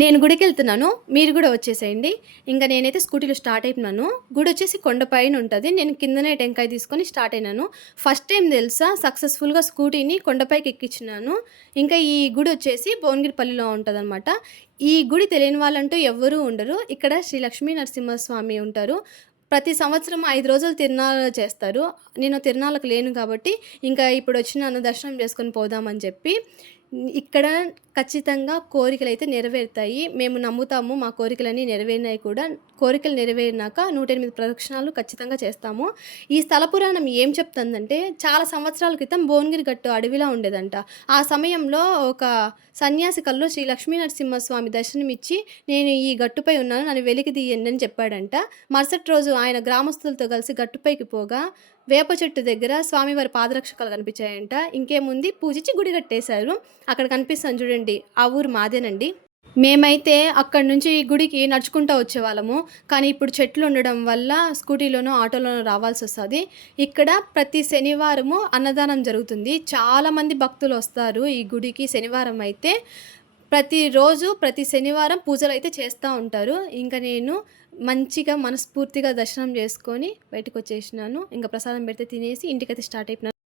నేను గుడికెళ్తున్నాను. మీరు గూడా వచ్చేసేయండి. ఇంక నేనైతే స్కూటీలో స్టార్ట్ అయిపోయినాను. గుడొచ్చేసి కొండపైన ఉంటది. నేను కిందనే టెంకాయ తీసుకొని స్టార్ట్ అయినాను. ఫస్ట్ టైమ్ తెలుసా సక్సెస్‌ఫుల్‌గా స్కూటీని కొండపైకి ఎక్కించినాను. ఇంకా ఈ గుడొచ్చేసి భువనగిరిపల్లిలో ఉంటదనమాట. ఈ గుడి తెలియని వాళ్ళంటూ ఎవ్వరూ ఉండరు. ఇక్కడ శ్రీ లక్ష్మీ నరసింహస్వామి ఉంటారు. ప్రతి సంవత్సరం 5 రోజులు తిరునాళ్ళు చేస్తారు. నేను తిరునాళ్ళకి లేను కాబట్టి, ఇంకా ఇప్పుడొచ్చినాను దర్శనం చేసుకొని పోదామని చెప్పి, ఇక్కడ ఖచ్చితంగా కోరికలైతే నెరవేరుతాయి. మేము నమ్ముతాము. మా కోరికలన్నీ నెరవేరినాయి కూడా. కోరికలు నెరవేరినాక 108 ప్రదక్షిణాలు ఖచ్చితంగా చేస్తాము. ఈ స్థల పురాణం ఏం చెప్తందంటే, చాలా సంవత్సరాల క్రితం భువనగిరి గట్టు అడవిలా ఉండేదంట. ఆ సమయంలో ఒక సన్యాసి కల్లో శ్రీ లక్ష్మీ నరసింహస్వామి దర్శనమిచ్చి, "నేను ఈ గట్టుపై ఉన్నాను. నన్ను వెలికి తీయండి" అని చెప్పాడంట. మరుసటి రోజు ఆయన గ్రామస్తులతో కలిసి గట్టుపైకి పోగా, వేప చెట్టు దగ్గర స్వామివారి పాదరక్షకాలు కనిపించాయంట. ఇంకేముంది పూజిచ్చి గుడి కట్టేశారు. అక్కడ కనిపిస్తుంది చూడండి. ఆ ఊరు మాదేనండి. మేమైతే అక్కడి నుంచి గుడికి నడుచుకుంటా వచ్చేవాళ్ళము. కానీ ఇప్పుడు చెట్లు ఉండడం వల్ల స్కూటీలోనో, ఆటోలోనో రావాల్సొస్తది. ఇక్కడ ప్రతి శనివారము అన్నదానం జరుగుతుంది. చాలామంది భక్తులొస్తారు ఈ గుడికి శనివారం అయితే. ప్రతిరోజు, ప్రతి శనివారం పూజలైతే చేస్తా ఉంటారు. ఇంక నేను మంచిగా మనస్ఫూర్తిగా దర్శనం చేసుకొని బయటకొచ్చేసినాను. ఇంక ప్రసాదం పెడితే తినేసి ఇంటికైతే స్టార్ట్ అయిపోయినాను.